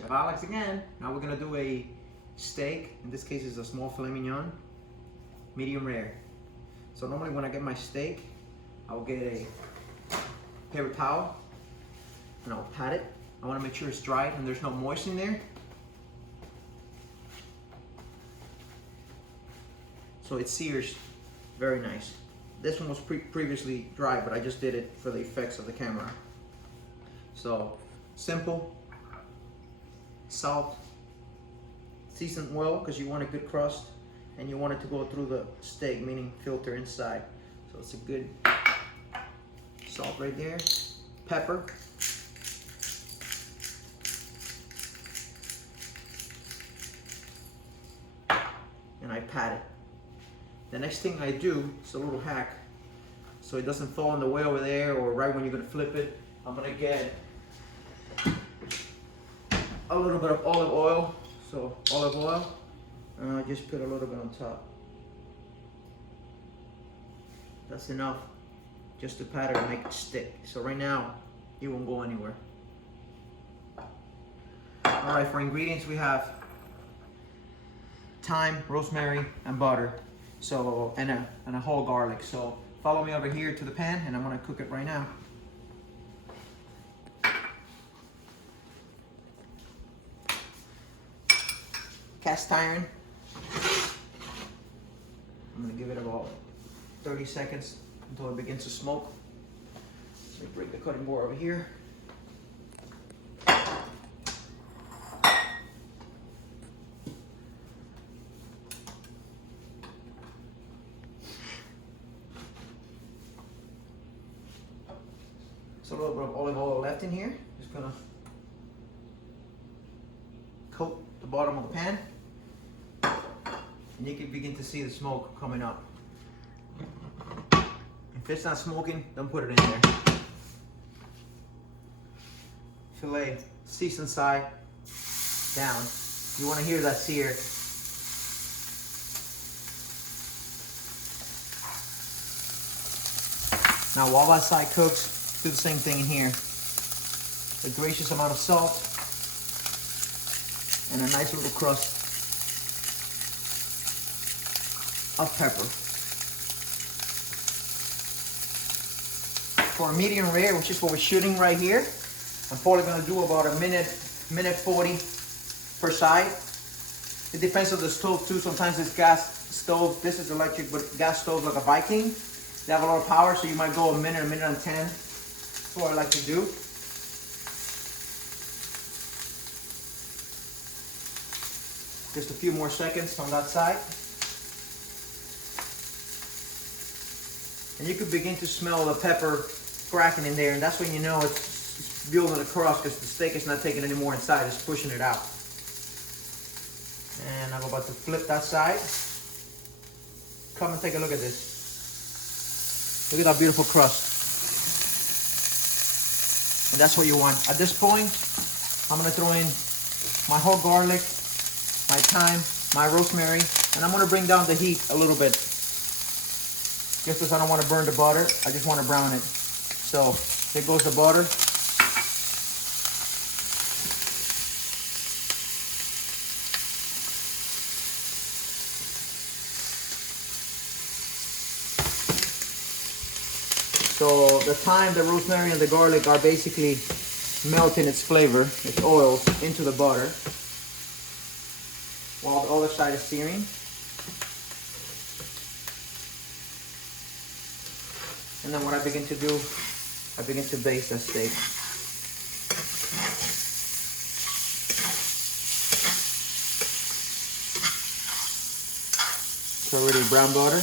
Chef Alex again. Now we're gonna do a steak. In this case, it's a small filet mignon, medium rare. So normally when I get my steak, I'll get a paper towel and I'll pat it. I wanna make sure it's dry and there's no moisture in there. So it sears very nice. This one was previously dry, but I just did it for the effects of the camera. So simple, salt, seasoned well because you want a good crust and you want it to go through the steak, meaning filter inside. So it's a good salt right there. Pepper. And I pat it. The next thing I do, it's a little hack, so it doesn't fall in the way over there or right when you're gonna flip it. I'm gonna get a little bit of olive oil. So olive oil, and I just put a little bit on top. That's enough just to pat it and make it stick. So right now, it won't go anywhere. All right, for ingredients we have thyme, rosemary, and butter. So, and a whole garlic. So follow me over here to the pan and I'm gonna cook it right now. Cast iron. I'm gonna give it about 30 seconds until it begins to smoke. So bring the cutting board over here. So a little bit of olive oil left in here. Just gonna coat the bottom of the pan. And you can begin to see the smoke coming up. If it's not smoking, don't put it in there. Filet, seasoned side down. You want to hear that sear. Now while that side cooks, do the same thing in here. A gracious amount of salt and a nice little crust of pepper. For a medium rare, which is what we're shooting right here, I'm probably gonna do about a minute 40 per side. It depends on the stove too. Sometimes it's gas stove. This is electric, but gas stove like a Viking. They have a lot of power, so you might go a minute and 10. That's what I like to do. Just a few more seconds on that side. And you can begin to smell the pepper cracking in there, and that's when you know it's building across because the steak is not taking any more inside, it's pushing it out. And I'm about to flip that side. Come and take a look at this. Look at that beautiful crust. And that's what you want. At this point, I'm gonna throw in my whole garlic, my thyme, my rosemary, and I'm gonna bring down the heat a little bit. Just because I don't want to burn the butter, I just want to brown it. So there goes the butter. So the thyme, the rosemary, and the garlic are basically melting its flavor, its oils, into the butter, while the other side is searing. And then what I begin to do, I begin to baste that steak. It's already brown butter.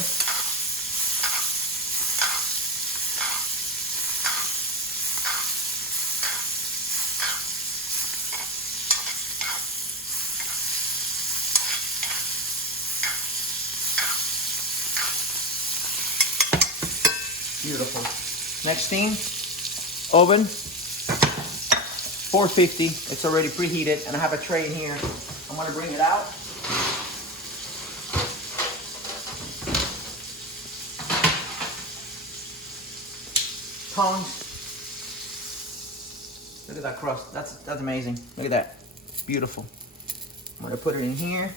Beautiful. Next thing, oven, 450. It's already preheated, and I have a tray in here. I'm gonna bring it out. Tongs. Look at that crust. That's amazing. Look at that. Beautiful. I'm gonna put it in here.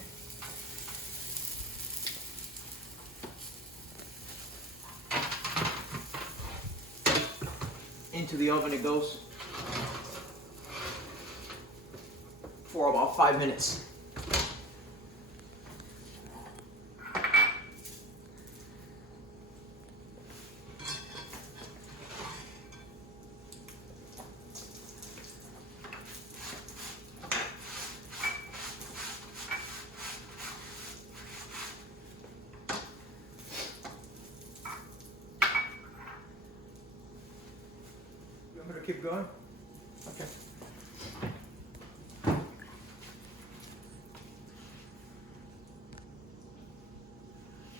Into the oven it goes for about 5 minutes. You want me to keep going? Okay.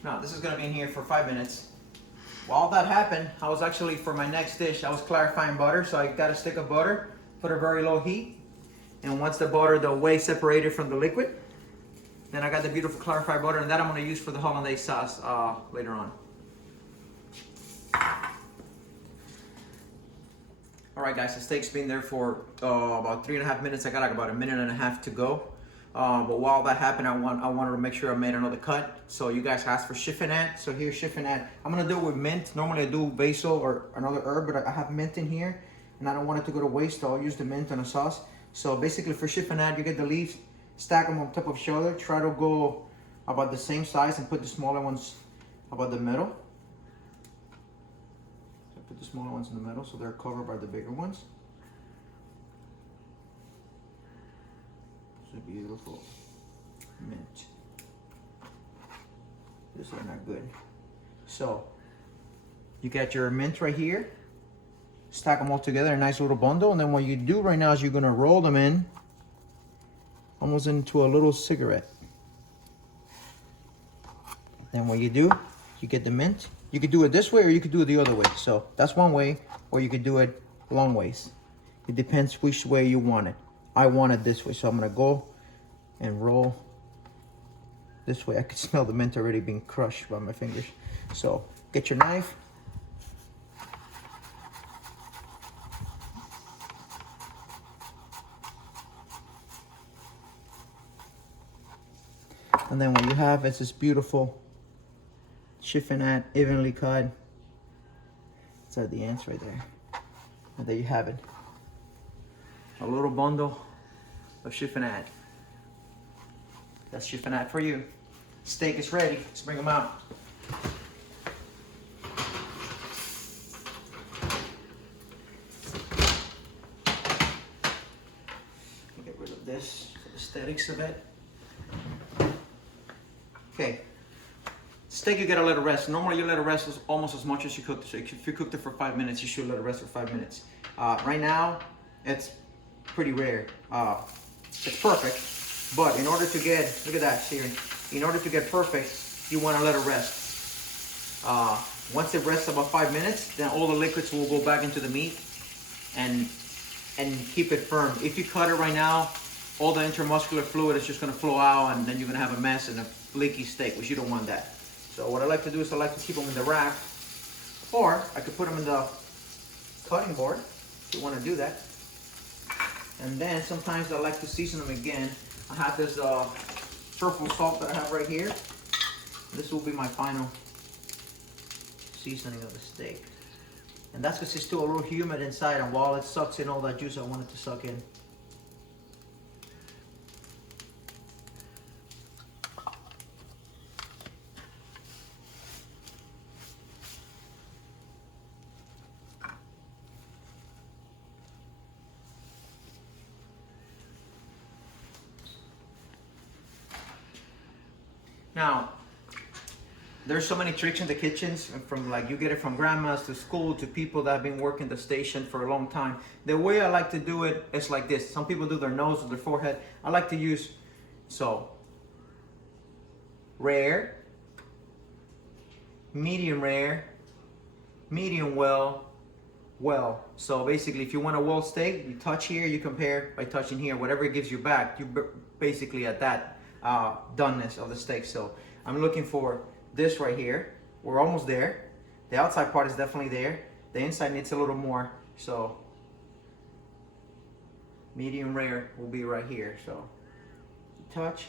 Now, this is gonna be in here for 5 minutes. While that happened, I was actually, for my next dish, I was clarifying butter. So I got a stick of butter, put a very low heat. And once the butter, the whey separated from the liquid, then I got the beautiful clarified butter, and that I'm gonna use for the hollandaise sauce later on. All right, guys, the steak's been there for about 3.5 minutes. I got like about 1.5 minutes to go. But while that happened, I wanted to make sure I made another cut. So you guys asked for chiffonade. So here's chiffonade. I'm gonna do it with mint. Normally I do basil or another herb, but I have mint in here, and I don't want it to go to waste, so I'll use the mint on a sauce. So basically for chiffonade, you get the leaves, stack them on top of each other. Try to go about the same size and put the smaller ones about the middle. So put the smaller ones in the middle so they're covered by the bigger ones. It's a beautiful mint. These are not good. So you got your mint right here. Stack them all together in a nice little bundle, and then what you do right now is you're gonna roll them in almost into a little cigarette. Then what you do, you get the mint. You could do it this way or you could do it the other way. So that's one way, or you could do it long ways. It depends which way you want it. I want it this way, so I'm gonna go and roll this way. I could smell the mint already being crushed by my fingers. So get your knife. And then what you have is this beautiful chiffonade, evenly cut. It's at the ends right there. And there you have it. A little bundle of chiffonade. That's chiffonade for you. Steak is ready. Let's bring them out. Get rid of this for the aesthetics of it. Okay, steak you gotta let it rest. Normally you let it rest almost as much as you cooked it. So if you cooked it for 5 minutes, you should let it rest for 5 minutes. Right now, it's pretty rare. It's perfect, but in order to get, look at that, Siri. In order to get perfect, you wanna let it rest. Once it rests about 5 minutes, then all the liquids will go back into the meat and keep it firm. If you cut it right now, all the intermuscular fluid is just gonna flow out, and then you're gonna have a mess and a leaky steak, which you don't want that. So what I like to do is I like to keep them in the rack, or I could put them in the cutting board if you want to do that. And then sometimes I like to season them again. I have this truffle salt that I have right here. This will be my final seasoning of the steak. And that's because it's still a little humid inside, and while it sucks in all that juice I want it to suck in. Now, there's so many tricks in the kitchens, from like you get it from grandmas to school to people that have been working the station for a long time. The way I like to do it is like this. Some people do their nose or their forehead. I like to use, so, rare, medium well, well. So basically, if you want a well steak, you touch here, you compare by touching here. Whatever it gives you back, you basically at that doneness of the steak. So I'm looking for this right here. We're almost there. The outside part is definitely there. The inside needs a little more. So Medium rare will be right here. So touch.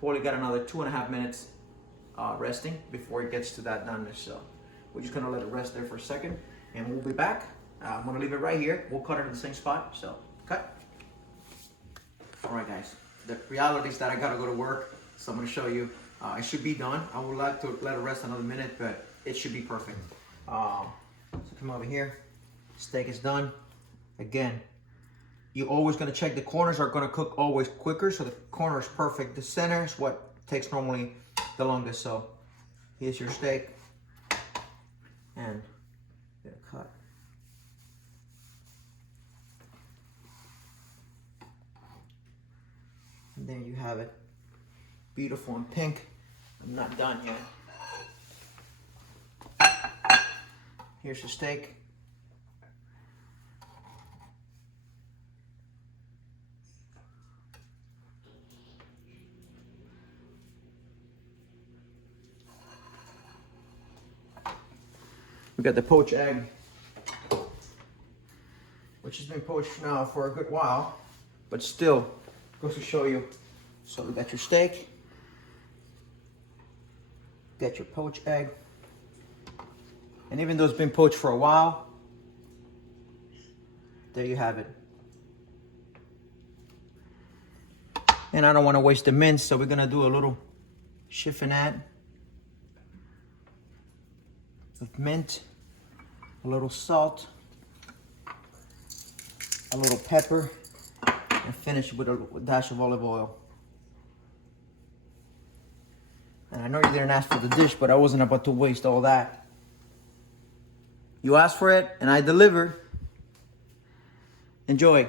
Probably got another 2.5 minutes resting before it gets to that doneness. So we're just gonna let it rest there for a second, and we'll be back. I'm gonna leave it right here. We'll cut it in the same spot. So cut. All right, guys. The reality is that I gotta go to work, so I'm gonna show you. It should be done. I would like to let it rest another minute, but it should be perfect. So come over here. Steak is done. Again, you're always gonna check the corners are gonna cook always quicker, so the corner is perfect. The center is what takes normally the longest. So here's your steak, and get a cut. And there you have it, beautiful and pink. I'm not done yet. Here's the steak. We got the poached egg, which has been poached now for a good while, but still goes to show you. So we got your steak, got your poached egg, and even though it's been poached for a while, there you have it. And I don't want to waste the mince, so we're gonna do a little chiffonade with mint, a little salt, a little pepper, and finish with a dash of olive oil. And I know you didn't ask for the dish, but I wasn't about to waste all that. You asked for it, and I delivered. Enjoy.